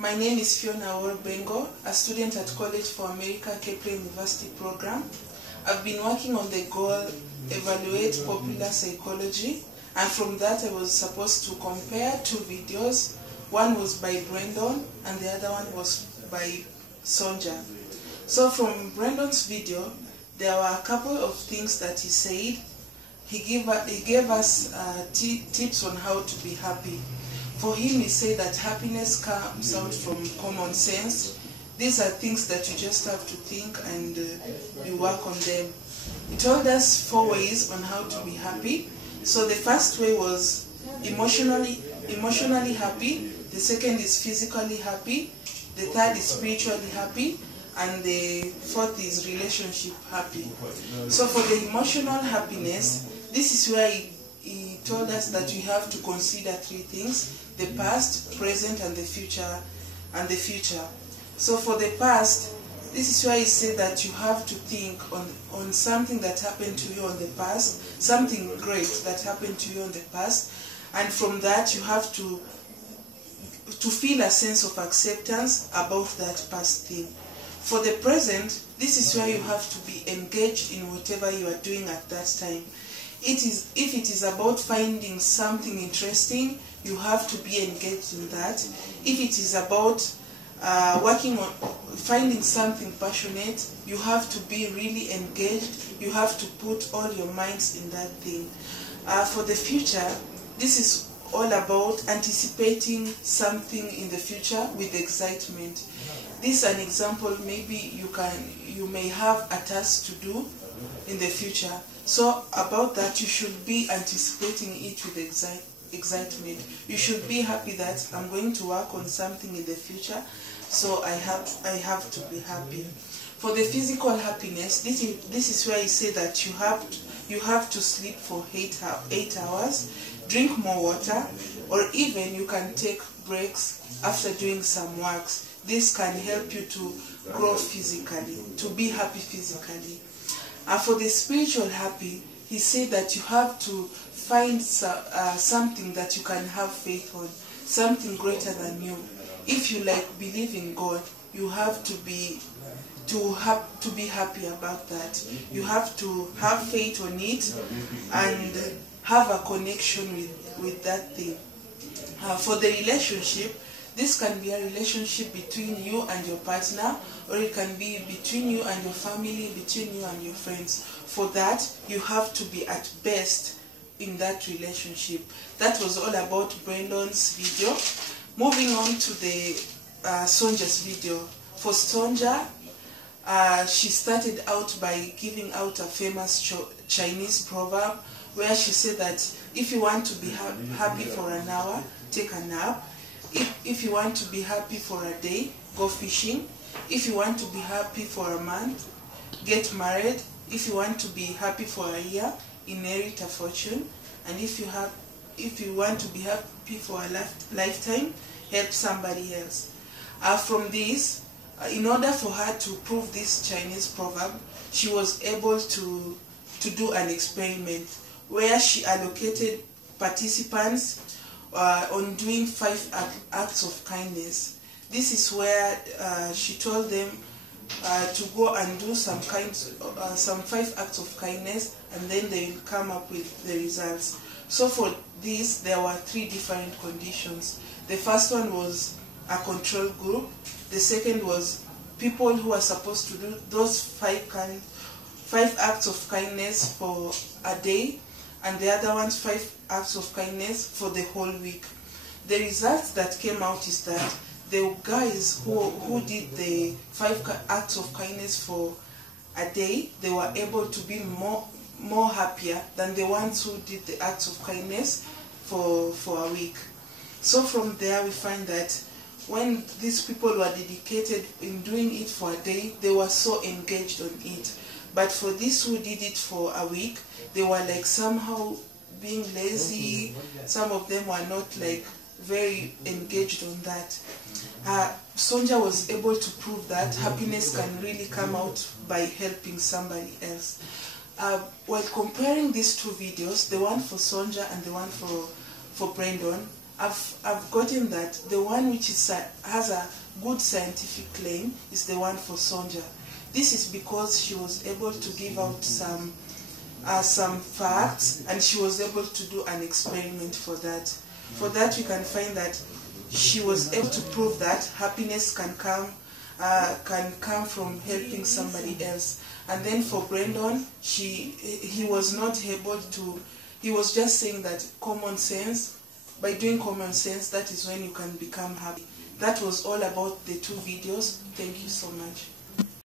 My name is psychology-Bengo, a student at College for America, Kepler University program. I've been working on the goal, evaluate popular psychology, and from that I was supposed to compare two videos. One was by Brandon and the other one was by Sonja. So from Brandon's video, there were a couple of things that he said. He gave us tips on how to be happy. For him, he said that happiness comes out from common sense. These are things that you just have to think and you work on them. He told us 4 ways on how to be happy. So the first way was emotionally happy. The second is physically happy. The third is spiritually happy. And the fourth is relationship happy. So for the emotional happiness, this is where he told us that we have to consider 3 things: the past, present, and the future. So for the past, this is why he said that you have to think on something that happened to you in the past, something great that happened to you in the past, and from that you have to feel a sense of acceptance about that past thing. For the present, this is where you have to be engaged in whatever you are doing at that time. If it is about finding something interesting, you have to be engaged in that. If it is about working on finding something passionate, you have to be really engaged. You have to put all your minds in that thing. For the future, this is all about anticipating something in the future with excitement. This is an example. Maybe you may have a task to do in the future. So about that, you should be anticipating it with excitement. You should be happy that I'm going to work on something in the future, so I have to be happy. For the physical happiness, this is where you say that you have to sleep for 8 hours, drink more water, or even you can take breaks after doing some works. This can help you to grow physically, to be happy physically. For the spiritual happy, he said that you have to find something that you can have faith on, something greater than you. If you believe in God, you have to be happy about that. You have to have faith on it and have a connection with that thing. For the relationship, this can be a relationship between you and your partner, or it can be between you and your family, between you and your friends. For that, you have to be at best in that relationship. That was all about Brandon's video. Moving on to the Sonja's video. For Sonja, she started out by giving out a famous Chinese proverb where she said that if you want to be happy for an hour, take a nap. If you want to be happy for a day, go fishing. If you want to be happy for a month, get married. If you want to be happy for a year, inherit a fortune. And if you want to be happy for a lifetime, help somebody else. From this, in order for her to prove this Chinese proverb, she was able to do an experiment where she allocated participants on doing 5 acts of kindness. This is where she told them to go and do some 5 acts of kindness, and then they will come up with the results. So for this, there were 3 different conditions. The first one was a control group. The second was people who are supposed to do those 5 acts of kindness for a day, and the other one's 5 acts of kindness for the whole week. The results that came out is that the guys who did the 5 acts of kindness for a day, they were able to be more happier than the ones who did the acts of kindness for a week. So from there we find that when these people were dedicated in doing it for a day, they were so engaged on it. But for these who did it for a week, they were somehow being lazy. Some of them were not very engaged on that. Sonja was able to prove that happiness can really come out by helping somebody else. While comparing these 2 videos, the one for Sonja and the one for Brandon, I've gotten that the one which has a good scientific claim is the one for Sonja. This is because she was able to give out some facts, and she was able to do an experiment for that. For that, we can find that she was able to prove that happiness can come from helping somebody else. And then for Brandon, he was not able to. He was just saying that common sense. By doing common sense, that is when you can become happy. That was all about the 2 videos. Thank you so much.